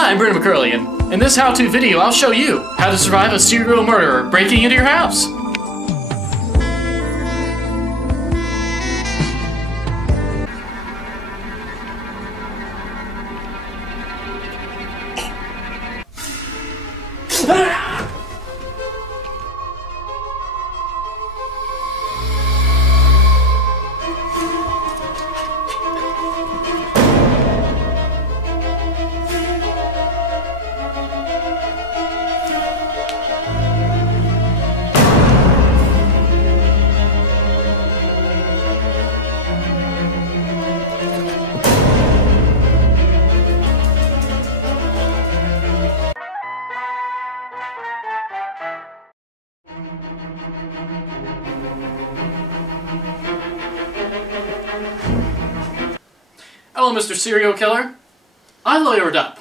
Hi, I'm Brendan McCurley, and in this how-to video, I'll show you how to survive a serial murderer breaking into your house. Hello, Mr. Serial Killer. I lawyered up